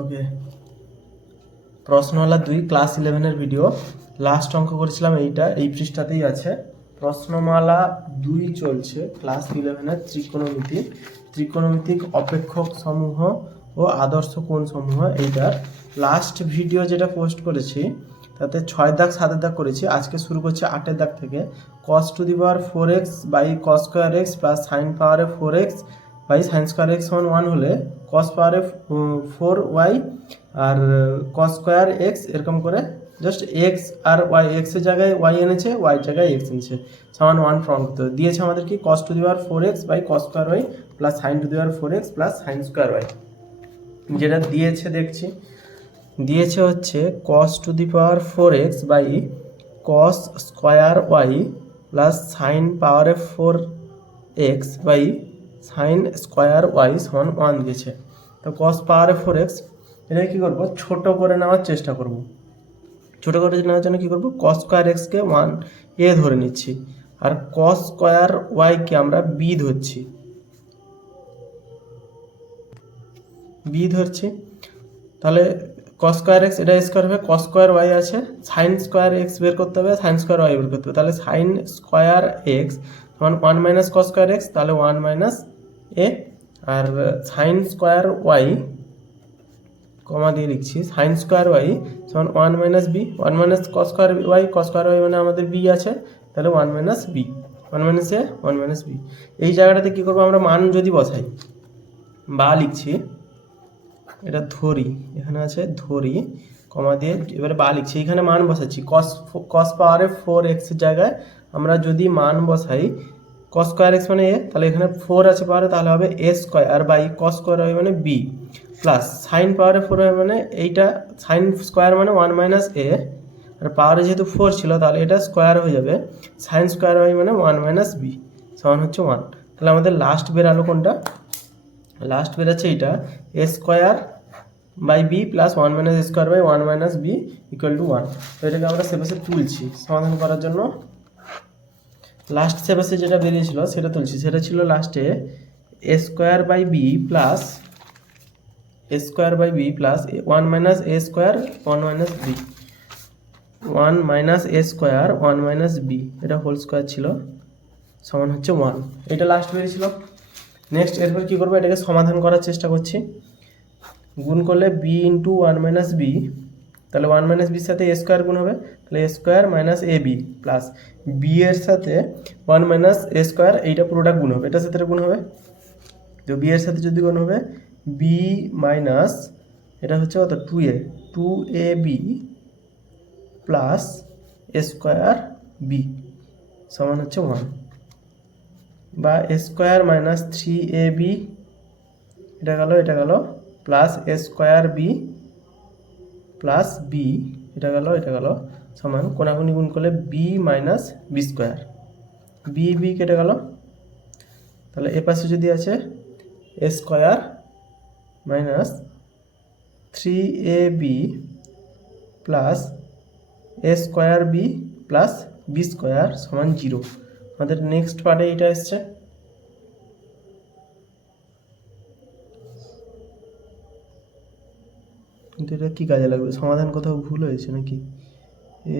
ওকে প্রশ্নওয়ালা দুই ক্লাস ইলেভেনের video last অঙ্ক করেছিলাম এইটা, এই পৃষ্ঠাতেই আছে। প্রশ্নমালা দুই চলছে ক্লাস ইলেভেনের ত্রিকোণমিতি। ত্রিকোণমিতিক অপেক্ষক সমূহ ও আদর্শ কোণ সমূহ এইটার। লাস্ট ভিডিও যেটা পোস্ট করেছি, তাতে ছয় দাগ সাতের দাগ করেছি। আজকে শুরু করছি আটের দাগ থেকে। Cos to the power four X by cos square X plus sine পাওয়ারে four X by sine square X সমান ওয়ান হলে কস পাওয়ারে ফোর ওয়াই আর কস স্কোয়ার এক্স এরকম করে জাস্ট এক্স আর ওয়াই এক্সের জায়গায় ওয়াই এনেছে ওয়াই জায়গায় এক্স এনেছে। সমান ওয়ান করতে হবে। দিয়েছে আমাদের কি? Cos to the power four X by cos square Y plus sine to the power four X plus sine square Y যেটা দিয়েছে দেখছি, দিয়েছে হচ্ছে cos to the power four X by cos square Y plus sine পাওয়ারে four X by sine square Y সমান one দিয়েছে। তো কস পাওয়ারে ফোর এক্স এটা কী করব? ছোটো করে নেওয়ার চেষ্টা করব। ছোটো করে নেওয়ার জন্য কী করব? কস স্কোয়ার এক্সকে ওয়ান এ ধরে নিচ্ছি। আর কস স্কোয়ার ওয়াইকে আমরা বি ধরছি। বি ধরছি। তাহলে কস স্কোয়ার এক্স এটা স্কোয়ার হবে। কস স্কোয়ার ওয়াই আছে। সাইন স্কোয়ার এক্স বের করতে হবে। সাইন স্কোয়ার ওয়াই বের করতে হবে। তাহলে sine square x one minus cos square x তাহলে ওয়ান মাইনাস এ আর সাইন স্কোয়ার ওয়াই কমা দিয়ে লিখছি সাইন স্কোয়ার ওয়াই সমান one minus b one minus cos square y cos square y মানে আমাদের বি আছে, তাহলে one minus b one minus a one minus b এই জায়গাটাতে কী করব আমরা? মান যদি বসাই, বা লিখছি, এটা ধরি, এখানে আছে ধরি কমা দিয়ে এবারে বা লিখছি, এখানে মান বসাচ্ছি। কস কস পাওয়ারে ফোর এক্সের জায়গায় আমরা যদি মান বসাই কস স্কোয়ার এক্স মানে এ তাহলে এখানে ফোর আছে পাওয়ারে তাহলে হবে a square by cos square হয় মানে বি প্লাস সাইন পাওয়ারে ফোর হয় মানে এইটা সাইন স্কোয়ার মানে ওয়ান মাইনাস এ আর পাওয়ারে যেহেতু ফোর ছিল, তাহলে এটা স্কোয়ার হয়ে যাবে সাইন স্কোয়ার হয় মানে ওয়ান মাইনাস বি সমান হচ্ছে ওয়ান তাহলে আমাদের লাস্ট বেরালো কোনটা? লাস্ট বেরোচ্ছে এইটা a square by b plus one minus square by one minus b equal to one তো এটাকে আমরা সেপাসে তুলছি, সমাধান করার জন্য। লাস্ট সেপাসে যেটা বেরিয়েছিল, সেটা তুলছি। সেটা ছিল লাস্টে a square by b plus a square by b plus one minus a square one minus b one minus a square one minus b এটা হোল স্কোয়ার ছিল। সমান হচ্ছে ওয়ান এটা লাস্ট বেরিয়েছিল। নেক্সট এরপর কী করব? এটাকে সমাধান করার চেষ্টা করছি। গুণ করলে b into one minus b তাহলে ওয়ান মাইনাস বির সাথে এ স্কোয়ার গুণ হবে। তাহলে a square minus a b plus b এর সাথে ওয়ান মাইনাস এ স্কোয়ার এইটা পুরোটা গুণ হবে। এটার সাথে গুণ হবে? তো বি এর সাথে যদি গুণ হবে বি মাইনাস এটা হচ্ছে কত? Two a two a b plus a square b সমান হচ্ছে ওয়ান বা a square minus three a b এটা গেল এটা গেল plus a square b plus b এটা গেল এটা গেল। সমান কোনাকুনি গুণ করলে b minus b square b b কেটে গেল। তাহলে এ পাশে যদি আছে a square minus three a b plus a square b plus b square সমান জিরো আমাদের নেক্সট পার্টে এটা এসছে। কিন্তু এটা কী কাজে লাগবে? সমাধান কোথাও ভুল হয়েছে নাকি? এ,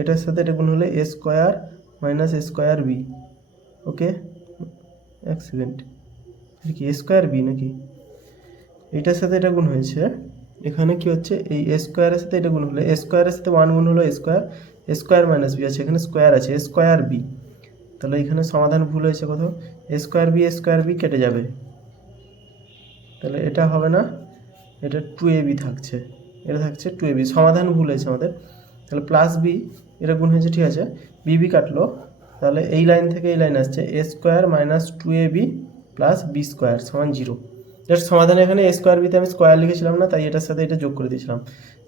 এটার সাথে এটা গুণ হলে a square minus a square b. Okay? এক সেকেন্ড কি এ স্কোয়ার বি নাকি? এইটার সাথে এটা গুণ হয়েছে, এখানে কি হচ্ছে? এই এ স্কোয়ারের সাথে এটা গুণ হলো, এ স্কোয়ারের সাথে ওয়ান গুণ হলো স্কোয়ার স্কোয়ার মাইনাস বি আছে, এখানে স্কোয়ার আছে স্কোয়ার বি। তাহলে এখানে সমাধান ভুল হয়েছে কোথাও স্কোয়ার বি স্কোয়ার বি কেটে যাবে। তাহলে এটা হবে না, এটা টু এ বি থাকছে, এটা থাকছে টু এ বি সমাধান ভুল হয়েছে আমাদের। তাহলে প্লাস বি এটা গুণ হয়েছে, ঠিক আছে? বি বি কাটলো। তাহলে এই লাইন থেকে এই লাইন আসছে। A square minus two a b plus b square সমান জিরো জাস্ট সমাধান এখানে এ স্কোয়ার বিতে আমি স্কোয়ার লিখেছিলাম না, তাই এটার সাথে এটা যোগ করে দিয়েছিলাম।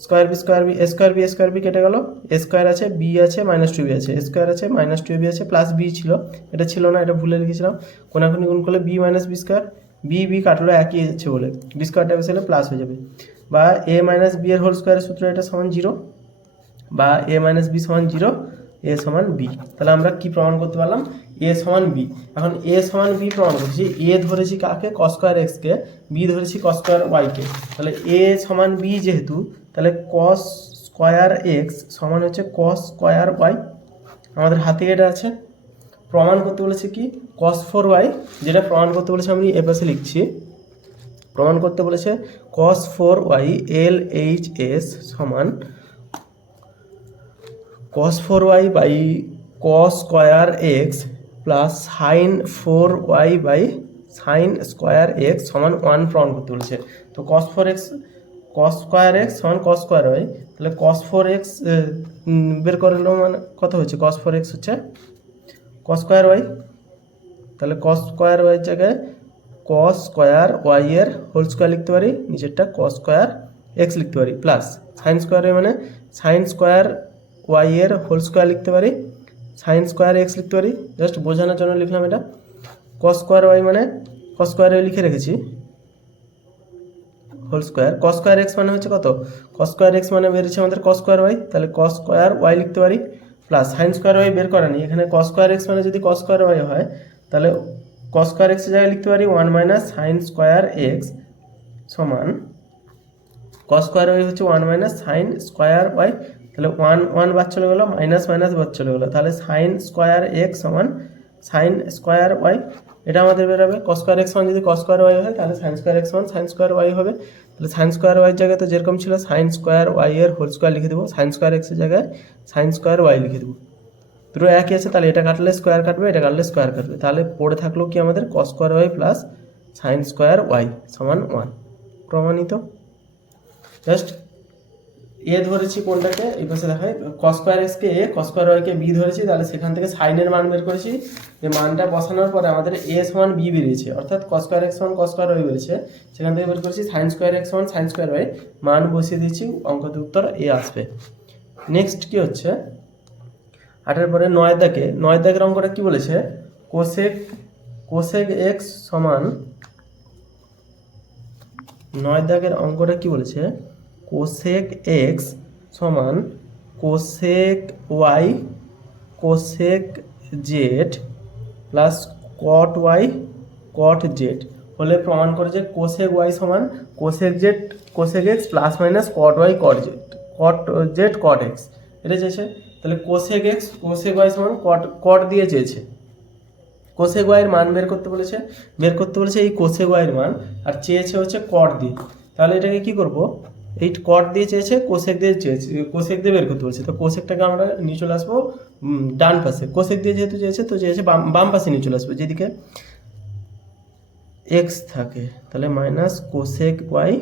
Square b square b square b square b কেটে গেল। স্কোয়ার আছে বি আছে মাইনাস টু বি আছে। স্কোয়ার আছে মাইনাস টু বি আছে প্লাস বি ছিল। এটা ছিল না, এটা ভুলে লিখেছিলাম। কোনাকুনি গুণ করলে b minus b square b b কাটলো, একই আছে বলে। বি স্কোয়ারটা বেশি হলে প্লাস হয়ে যাবে। বা এ মাইনাস বি এর হোল স্কোয়ারের সূত্র এটা সমান জিরো বা এ মাইনাস বি সমান জিরো এ সমান বি তাহলে আমরা কি প্রমাণ করতে পারলাম? এ সমান বি এখন এ সমান বি প্রমাণ করছি এ ধরেছি কাকে? কস স্কোয়ার এক্সকে বি ধরেছি কস স্কোয়ার ওয়াইকে তাহলে এ সমান বি যেহেতু, তাহলে কস স্কোয়ার এক্স সমান হচ্ছে কস স্কোয়ার ওয়াই আমাদের হাতে এটা আছে। প্রমাণ করতে বলেছে কি? কস ফোর ওয়াই যেটা প্রমাণ করতে বলেছে আমি এ পাশে লিখছি। প্রমাণ করতে বলেছে cos four y L H S সমান cos four y by cos square x plus sine four y by sine square x সমান ওয়ান প্রমাণ করতে বলেছে। তো cos four x cos square x সমান কস স্কোয়ার ওয়াই তাহলে কস four x বের করলেও মানে কত হচ্ছে কস ফোর এক্স হচ্ছে কস স্কোয়ার ওয়াই তাহলে কস স্কোয়ার ওয়াইয়ের জায়গায় কস স্কোয়ার ওয়াই এর হোল স্কোয়ার লিখতে পারি, নিচেরটা কস স্কোয়ার এক্স লিখতে পারি প্লাস সাইন স্কোয়ার মানে সাইন স্কোয়ার ওয়াই এর হোল স্কোয়ার লিখতে পারি সাইন স্কোয়ার এক্স লিখতে পারি জাস্ট বোঝানোর জন্য লিখলাম এটা। কস স্কোয়ার ওয়াই মানে কস স্কোয়ার লিখে রেখেছি। Whole square cos square x মানে হচ্ছে কত? কস স্কোয়ার এক্স মানে বেরিয়েছে আমাদের কস স্কোয়ার ওয়াই তাহলে কস স্কোয়ার ওয়াই লিখতে পারি প্লাস সাইন স্কোয়ার ওয়াই বের করা নেই। এখানে কস স্কোয়ার এক্স মানে যদি কস স্কোয়ার ওয়াই হয়, তাহলে কস স্কোয়ার এক্সের জায়গায় লিখতে পারি one minus sine square x সমান কস স্কোয়ার ওয়াই হচ্ছে one minus sine square y তাহলে ওয়ান ওয়ান বাদ চলে গেলো মাইনাস মাইনাস বাদ চলে গেলো তাহলে সাইন স্কোয়ার এক্স সমান সাইন স্কোয়ার ওয়াই এটা আমাদের বেরোবে কস স্কোয়ার এক্স সমান যদি কস স্কোয়ার ওয়াই হয় তাহলে সাইন স্কোয়ার এক্স সমান সাইন স্কোয়ার ওয়াই হবে তাহলে সাইন স্কোয়ার ওয়াই জায়গায় তো যেরকম ছিল সাইন স্কোয়ার ওয়াই এর হোল স্কোয়ার লিখে দেবো সাইন স্কোয়ার এক্সের জায়গায় সাইন স্কোয়ার ওয়াই লিখে দেবো দুটো একই আছে তাহলে এটা কাটলে স্কোয়ার কাটবে এটা কাটলে স্কোয়ার কাটবে তাহলে পড়ে থাকল কি আমাদের cos square y plus sine square y সমান ওয়ান প্রমাণিত জাস্ট এ ধরেছি কোনটাকে? এই পাশে দেখায় কস স্কোয়ার এক্সকে এ কস স্কোয়ার ওয়াইকে বি ধরেছি। তাহলে সেখান থেকে সাইনের মান বের করেছি। যে মানটা বসানোর পরে আমাদের এ সমান বি বেরিয়েছে। অর্থাৎ কস স্কোয়ার এক্স সমান কস স্কোয়ার ওয়াই বেরিয়েছে। সেখান থেকে বের করেছি সাইন স্কোয়ার এক্স সমান সাইন স্কোয়ার ওয়াই মান বসিয়ে দিয়েছি অঙ্কতে উত্তর এ আসবে। নেক্সট কি হচ্ছে? আটের পরে নয় দাগে। নয় দাগের অঙ্কটা কি বলেছে? কোসেক কোসেক এক্স সমান নয় দাগের অঙ্কটা কি বলেছে? কোসেক এক্স সমান cosec y cosec z plus cot y cot z হলে প্রমাণ করে যে কোসেক ওয়াই সমান cosec z cosec x plus minus cot y cot z cot z cot x এটা চেয়েছে? তাহলে কোসেক এক্স কোসেক ওয়াই সমান কট কট দিয়ে চেয়েছে। কোসেক ওয়াইয়ের মান বের করতে বলেছে। বের করতে বলেছে এই কোসেক ওয়াইয়ের মান, আর চেয়েছে হচ্ছে কট দিয়ে। তাহলে এটাকে কি করব? এই কট দিয়ে চেয়েছে কোশেক দিয়ে চেয়েছে কোশেক দিয়ে বের করতে বলেছে। তো কোসেকটাকে আমরা নিয়ে চলে আসব ডান পাশে। কোশেক দিয়ে যেহেতু চেয়েছে, তো চেয়েছে বাম বাম পাশে নিয়ে চলে আসব, যেদিকে এক্স থাকে। তাহলে minus cosec y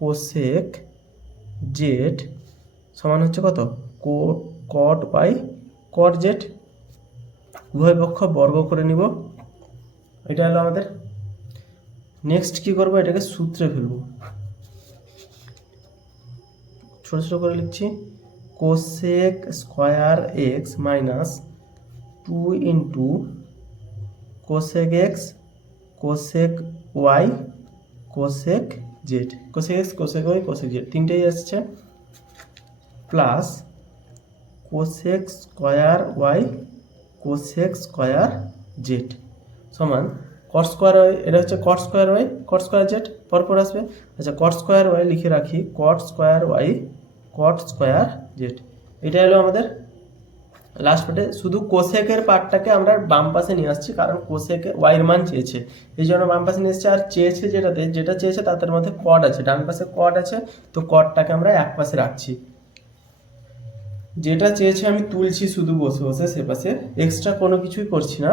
cosec z সমান হচ্ছে কত? কো কট ওয়াই কট জেড উভয় পক্ষ বর্গ করে নিব। এটা হলো আমাদের। নেক্সট কি করব? এটাকে সূত্রে ফেলব। ছোট ছোট করে লিখছি। Cosec square x minus two into cosec x cosec y cosec z cosec x cosec y cosec z তিনটেই আসছে। Plus cosec square y cosec square z সমান কট স্কোয়ার ওয়াই এটা হচ্ছে cot square y cot square z পরপর আসবে। আচ্ছা cot square Y লিখে রাখি। Cot square y cot square z এটা হলো আমাদের লাস্ট পার্টে শুধু কোসেকের পার্টটাকে আমরা বাম পাশে নিয়ে আসছি, কারণ কোসেকে ওয়াইয়ের মান চেয়েছে। এই জন্য বাম পাশে নিয়ে এসেছি আর চেয়েছে যেটাতে, যেটা চেয়েছে তাদের মধ্যে কট আছে। ডান পাশে কট আছে, তো কটটাকে আমরা এক পাশে রাখছি। যেটা চেয়েছে আমি তুলছি শুধু বসে বসে, সে পাশে। এক্সট্রা কোনো কিছুই করছি না।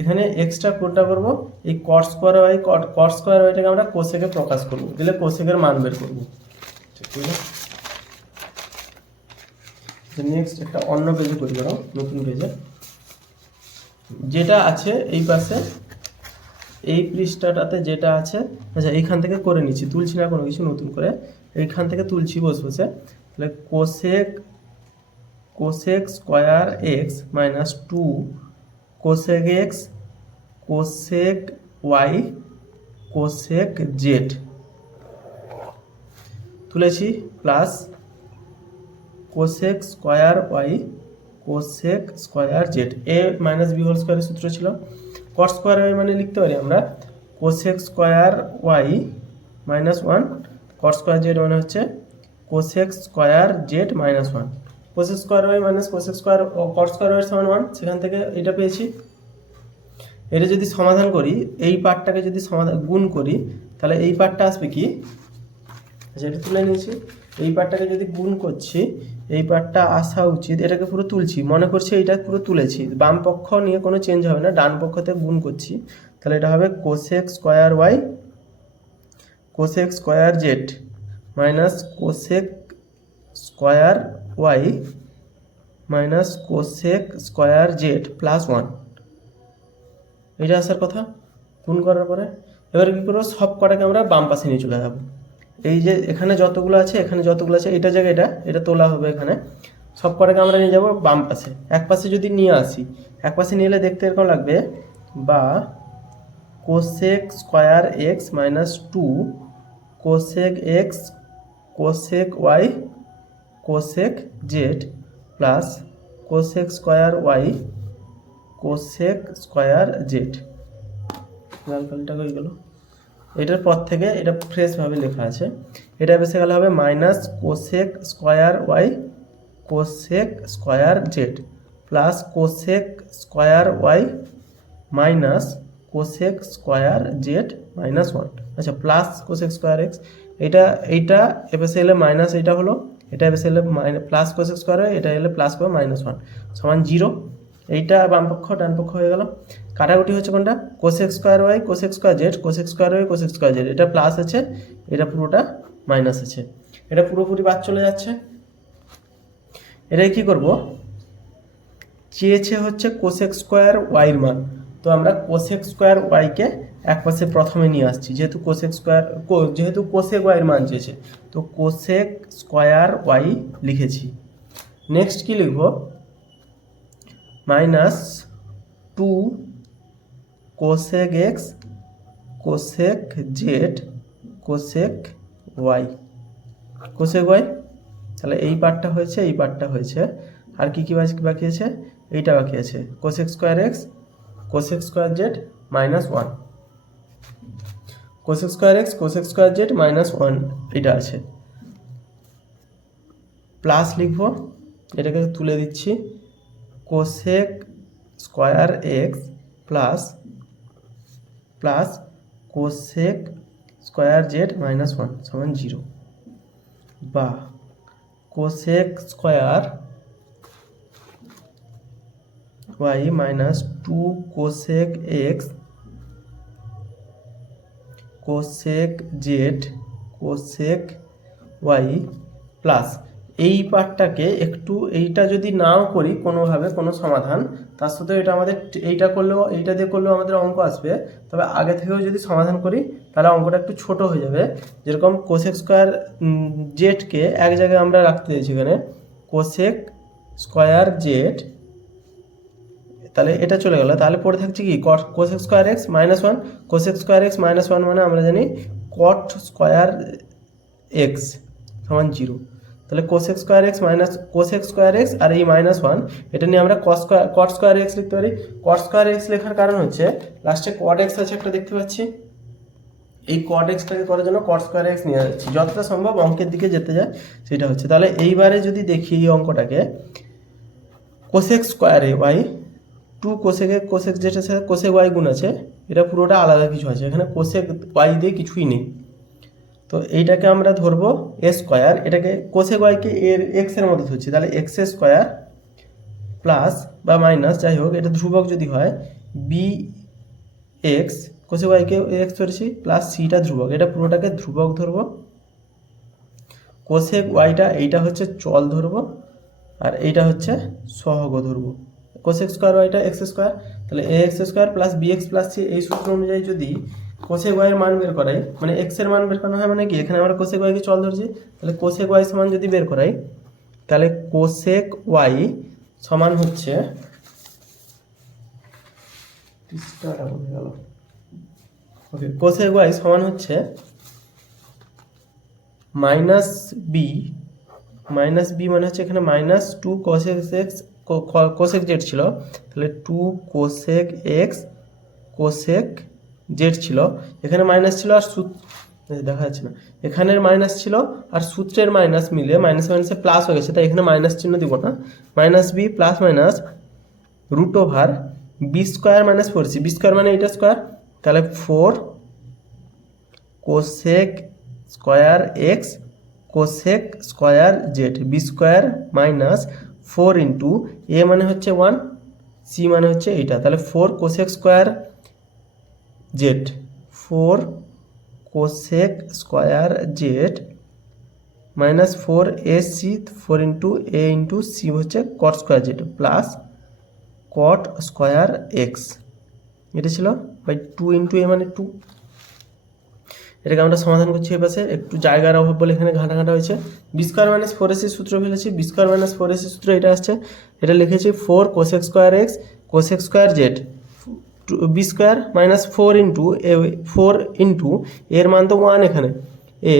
এখানে এক্সট্রা কোনটা করব? এই cot square y cot cot square ওয়াইটাকে আমরা কোসেকে প্রকাশ করব। দিলে কোসেকের মান বের করব। ঠিক আছে? নেক্সট একটা অন্য পেজে করি বরং নতুন পেজে যেটা আছে এই পাশে, এই পৃষ্ঠাটাতে যেটা আছে আচ্ছা এইখান থেকে করে নিচ্ছি, তুলছি না কোনো কিছু নতুন করে। এইখান থেকে তুলছি বসে বসে। তাহলে cosec cosec square x minus two cosec x cosec y cosec z তুলেছি plus cosec square y cosec square z a minus b whole স্কোয়ারের সূত্র ছিল। কট স্কোয়ার ওয়াই মানে লিখতে পারি আমরা। Cosec square y minus one cot square z মানে হচ্ছে cosec square z minus one cosec square y minus cosec square cot square y সমান ওয়ান সেখান থেকে এটা পেয়েছি। এটা যদি সমাধান করি, এই পার্টটাকে যদি সমাধান, গুণ করি, তাহলে এই পার্টটা আসবে কি? আচ্ছা এটা তুলে নিয়েছি। এই পার্টটাকে যদি গুণ করছি, এই পার্টটা আসা উচিত, এটাকে পুরো তুলছি, মনে করছি এইটা পুরো তুলেছি, বাম পক্ষ নিয়ে কোনো চেঞ্জ হবে না, ডান পক্ষতে গুণ করছি, তাহলে এটা হবে cosec square y cosec square z minus cosec square y minus cosec square z plus one এটা আসার কথা? গুণ করার পরে, এবার কী করব? সব কটাকে আমরা বাম পাশে নিয়ে চলে যাব। এই যে এখানে যতগুলো আছে, এখানে যতগুলো আছে, এটা জায়গায় এটা এটা তোলা হবে এখানে। সব কটাকে আমরা নিয়ে যাব বাম পাশে। এক পাশে যদি নিয়ে আসি, এক পাশে নিয়ে এলে দেখতে এরকম লাগবে, বা cosec square x minus two cosec x cosec y cosec z plus cosec square y cosec square z লাল কালিটা হয়ে গেল। এটার পর থেকে এটা ফ্রেশভাবে লেখা আছে। এটা বেসিক্যালি হবে minus cosec square y cosec square z plus cosec square y minus cosec square z minus one আচ্ছা প্লাস কোসেক স্কোয়ার এক্স এটা, এইটা এপাশে এলে মাইনাস এটা হলো, এটা এপাশে এলে প্লাস কোসেক স্কোয়ার এটা এলে প্লাস করে মাইনাস ওয়ান সমান জিরো এইটা বাম পক্ষ ডান পক্ষ হয়ে গেল। কাটাকুটি হচ্ছে কোনটা? Cosec square y cosec square z cosec square y cosec square z এটা প্লাস আছে, এটা পুরোটা মাইনাস আছে। এটা পুরোপুরি বাদ চলে যাচ্ছে। এটাই কি করব? চেয়েছে হচ্ছে কোসেক স্কোয়ার ওয়াইয়ের মান। তো আমরা কোসেক স্কোয়ার ওয়াইকে এক পাশে প্রথমে নিয়ে আসছি। যেহেতু কোসেক স্কোয়ার যেহেতু কোসেক ওয়াইয়ের মান চেয়েছে, তো কোসেক স্কোয়ার ওয়াই লিখেছি। নেক্সট কি লিখব? Minus two cosec x cosec z cosec y cosec y তাহলে এই পার্টটা হয়েছে, এই পার্টটা হয়েছে। আর কি কি বাকি আছে? এইটা বাকি আছে। Cosec square x cosec square z minus one cosec square x cosec square z minus one এটা আছে। প্লাস লিখব। এটাকে তুলে দিচ্ছি। Cosec square x plus plus cosec square z minus one সমান জিরো বা cosec square y minus two cosec x cosec z cosec y plus এই পার্টটাকে একটু এইটা যদি নাও করি কোনোভাবে কোনো সমাধান তার সাথে এটা আমাদের, এইটা করলেও, এইটা দিয়ে করলেও আমাদের অঙ্ক আসবে। তবে আগে থেকেও যদি সমাধান করি, তাহলে অঙ্কটা একটু ছোট হয়ে যাবে। যেরকম কোসেক স্কোয়ার জেডকে এক জায়গায় আমরা রাখতে দিয়েছি এখানে। কোসেক স্কোয়ার জেড তাহলে এটা চলে গেল। তাহলে পড়ে থাকছে কি? Cot cosec square x minus one cosec square x minus one মানে আমরা জানি কট স্কোয়ার এক্স সমান জিরো তাহলে cosec square x minus cosec square x আর এই মাইনাস ওয়ান এটা নিয়ে আমরা cos square cot square x লিখতে পারি। কট স্কোয়ার এক্স লেখার কারণ হচ্ছে লাস্টে কট এক্স আছে একটা দেখতে পাচ্ছি। এই কট এক্সটাকে করার জন্য কট স্কোয়ার এক্স নিয়ে যাচ্ছি। যতটা সম্ভব অঙ্কের দিকে যেতে যায়, সেটা হচ্ছে। তাহলে এইবারে যদি দেখি এই অঙ্কটাকে কোসেক স্কোয়ারে ওয়াই টু কোসেকে কোসেক যেটা কোসেক ওয়াই গুণ আছে, এটা পুরোটা আলাদা কিছু আছে। এখানে কোসেক ওয়াই দিয়ে কিছুই নেই। তো এইটাকে আমরা ধরবো এ স্কোয়ার এটাকে কোসেক ওয়াইকে এর এক্সের মধ্যে ধরছি, তাহলে এক্স স্কোয়ার প্লাস বা মাইনাস যাই হোক, এটা ধ্রুবক যদি হয় বি এক্স কোসেক ওয়াইকে এক্স ধরেছি প্লাস সিটা ধ্রুবক, এটা পুরোটাকে ধ্রুবক ধরবো কোসেক ওয়াইটা এইটা হচ্ছে চল ধরবো, আর এইটা হচ্ছে সহগ ধরবো কোসেক স্কোয়ার ওয়াইটা এক্স স্কোয়ার তাহলে a x square plus b x plus c এই সূত্র অনুযায়ী যদি কোসেক ওয়াইয়ের মান বের করাই। মানে এক্সের মান বের করানো হয় মানে কি? এখানে আমরা কোসেক ওয়াইকে চল ধরছি। তাহলে কোসেক ওয়াই সমান যদি বের করাই, তাহলে কোসেক ওয়াই সমান হচ্ছে ওকে কোসেক ওয়াই সমান হচ্ছে মাইনাস বি মাইনাস বি মানে হচ্ছে এখানে minus two cosec x cosec z ছিল। তাহলে two cosec x cosec z ছিল, এখানে মাইনাস ছিল আর সূত্র দেখা যাচ্ছে না। এখানের মাইনাস ছিল আর সূত্রের মাইনাস মিলে মাইনাস মাইনাসে প্লাস হয়ে গেছে, তাই এখানে মাইনাস চিহ্ন দিব না। Minus b plus minus root over b square minus four c b square মানে এটা স্কোয়ার তাহলে four cosec square x cosec square z b square minus four into a মানে হচ্ছে ওয়ান সি মানে হচ্ছে এইটা, তাহলে four cosec square z four cosec square z minus four a c four into a into c হচ্ছে cot square z plus cot square x. এটা ছিল by two into এ মানে টু। এটাকে আমরা সমাধান করছি এই পাশে। একটু জায়গার অভাব বলে এখানে ঘাটা ঘাটা হয়েছে b square minus four a c সূত্র ফেলেছি। B square minus four a c সূত্র এটা আসছে। এটা লিখেছি four cosec square x cosec square z b square minus four into a four into এর মান তো ওয়ান এখানে। এ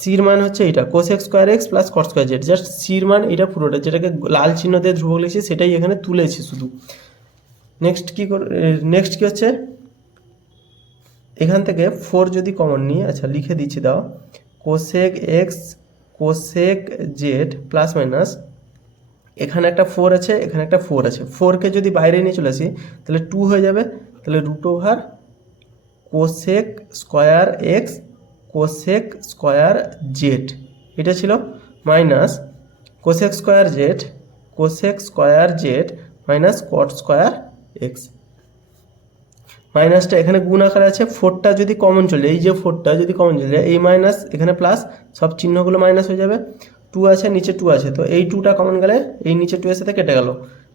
সির মান হচ্ছে এটা। Cosec square x plus cot square z just সির মান এটা পুরোটা। যেটাকে লাল চিহ্ন দিয়ে ধ্রুবক লিখছি, সেটাই এখানে তুলেছি শুধু। নেক্সট কী নেক্সট কী হচ্ছে? এখান থেকে ফোর যদি কমন নিই আচ্ছা লিখে দিচ্ছি, দাও। Cosec x cosec z plus minus এখানে একটা ফোর আছে, এখানে একটা ফোর আছে। ফোরকে যদি বাইরে নিয়ে চলে আসি, তাহলে টু হয়ে যাবে। তাহলে root over cosec square x cosec square z এটা ছিল minus cosec square z cosec square z minus cot square x মাইনাসটা এখানে গুণ আকারে আছে ফোরটা যদি কমন চলে, এই যে ফোরটা যদি কমন চলে, এই মাইনাস এখানে প্লাস সব চিহ্নগুলো মাইনাস হয়ে যাবে। টু আছে, নিচে টু আছে, তো এই টুটা কমন গেলে এই নিচে টু এর সাথে কেটে গেল।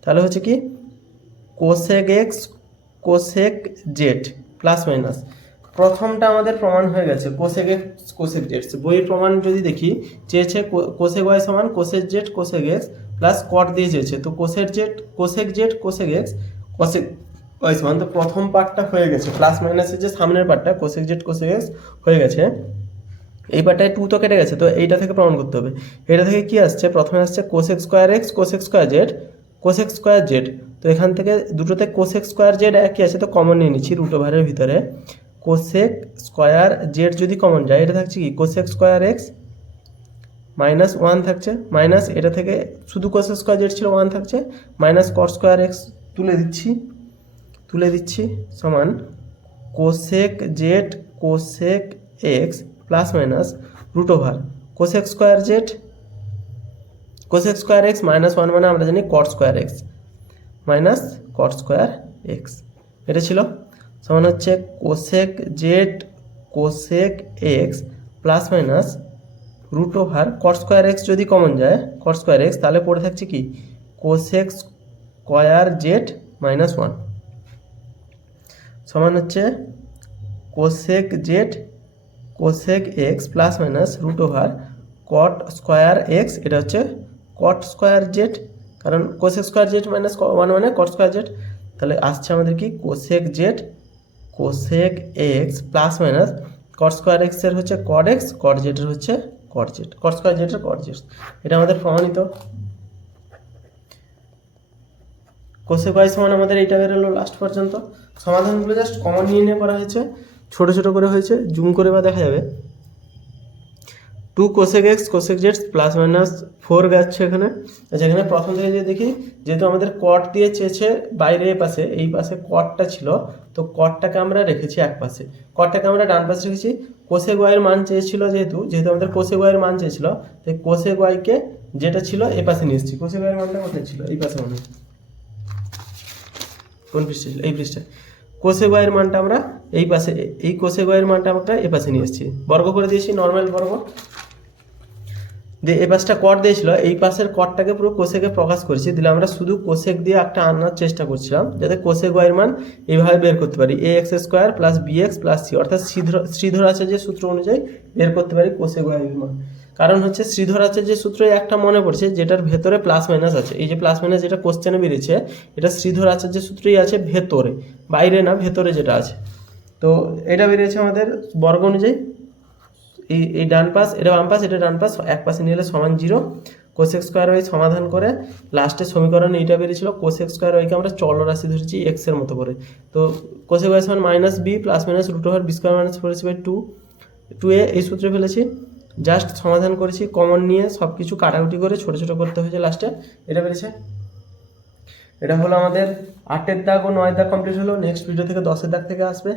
তাহলে হচ্ছে কি cosec x cosec z plus minus প্রথমটা আমাদের প্রমাণ হয়ে গেছে, কোসেক এক্স কোসেক জেড। বইয়ের প্রমাণ যদি দেখি, চেয়েছে কোসেক ওয়াই সমান cosec z, cosec x plus cot দিয়ে চেয়েছে। তো cosec z cosec z, cosec x cosec y সমান। তো প্রথম পার্টটা হয়ে গেছে প্লাস মাইনাসের যে সামনের পার্টটা, কোসেক জেড, কোসেক এক্স হয়ে গেছে। এই পার্টটায় টু তো কেটে গেছে, তো এইটা থেকে প্রমাণ করতে হবে। এটা থেকে কি আসছে? প্রথমে আসছে cosec square x cosec square z cosec square z তো এখান থেকে দুটোতে কোসেক স্কোয়ার জেড একই আছে, তো কমন নিয়ে নিচ্ছি রুট ওভারের ভিতরে। কোসেক স্কোয়ার জেড যদি কমন যায়, এটা থাকছে কি? Cosec square x minus one থাকছে। মাইনাস এটা থেকে শুধু কোসেক স্কোয়ার জেড ছিল ওয়ান থাকছে। মাইনাস কট স্কোয়ার এক্স তুলে দিচ্ছি। তুলে দিচ্ছি, সমান cosec z cosec x plus minus root over cosec square z cosec square x minus one মানে আমরা জানি cot square x minus cot square x এটা ছিল? সমান হচ্ছে cosec z cosec X plus minus root over cot square X যদি common যায় cot square x তাহলে পড়ে থাকছে কি? Cosec square Z minus one সমান হচ্ছে cosec Z cosec X plus minus root over cot square X এটা হচ্ছে কট স্কোয়ার জেড কারণ cosec square Z minus one মানে কট স্কোয়ার জেড তাহলে আসছে আমাদের কি? Cosec Z cosec X plus minus cot square এক্সের হচ্ছে কট এক্স কট জেডের হচ্ছে কট জেড কট স্কোয়ার জেডের কট জেড এটা আমাদের প্রমাণিত। কোসেক ওয়াই সমান আমাদের এইটা বেরোলো লাস্ট পর্যন্ত। সমাধানগুলো জাস্ট কমন নিয়ে নিয়ে করা হয়েছে। ছোট ছোট করে হয়েছে জুম করে বা দেখা যাবে। Two cosec x cosec z plus minus four যাচ্ছে এখানে। আচ্ছা এখানে প্রথম থেকে যদি দেখি, যেহেতু আমাদের কট দিয়ে চেয়েছে বাইরে পাশে, এই পাশে কটটা ছিল, তো কটটাকে আমরা রেখেছি এক পাশে। কটটাকে আমরা ডান পাশে রেখেছি। কোসেক ওয়াইয়ের মান চেয়েছিল যেহেতু যেহেতু আমাদের কোসেক ওয়াইয়ের মান চেয়েছিল, তাই কোসেক ওয়াইকে যেটা ছিল এ পাশে নিয়ে এসেছি। কোসেক ওয়াইয়ের মানটা কোথায় ছিল? এই পাশে মনে। কোন পৃষ্ঠে ছিল? এই পৃষ্ঠায় কোষে গয়ের মানটা আমরা এই পাশে, এই কোষে গয়ের মানটা আমরা এ পাশে নিয়ে এসেছি। বর্গ করে দিয়েছি নর্মাল বর্গ। দিয়ে এই পাশটা কট দিয়েছিল, এই পাশের কটটাকে পুরো কোষেকে প্রকাশ করেছি। দিলে আমরা শুধু কোষেক দিয়ে একটা আনার চেষ্টা করছিলাম, যাতে কোষে গয়ের মান এইভাবে বের করতে পারি। A x square plus b x plus c অর্থাৎ শ্রীধর শ্রীধর আচার্যের সূত্র অনুযায়ী বের করতে পারি কোষে গয়ের মান। কারণ হচ্ছে শ্রীধর আচার্যের সূত্রে একটা মনে পড়ছে, যেটার ভেতরে প্লাস মাইনাস আছে। এই যে প্লাস মাইনাস যেটা কোশ্চেনে বেরিয়েছে, এটা শ্রীধর আচার্যের সূত্রেই আছে ভেতরে। বাইরে না, ভেতরে যেটা আছে। তো এটা বেরিয়েছে আমাদের বর্গ অনুযায়ী। এই এই ডান পাশ, এটা বাম পাশ, এটা ডান পাশ, এক পাশে নিলে সমান জিরো। কোসেক স্কোয়ার ওয়াই সমাধান করে লাস্টে সমীকরণ এইটা বেরিয়েছিল কোসেক স্কোয়ার ওয়াইকে আমরা চলরাশি ধরেছি এক্সের মতো করে। তো কোসেক ওয়াই সমান minus b plus minus root over b square minus four by two two a এই সূত্রে ফেলেছি। জাস্ট সমাধান করেছি কমন নিয়ে সব কিছু কাটাকুটি করে ছোটো ছোটো করতে হয়েছে লাস্টে এটা বেরিয়েছে। এটা হলো আমাদের আটের দাগ ও নয় দাগ কমপ্লিট হলো। নেক্সট ভিডিও থেকে দশের দাগ থেকে আসবে।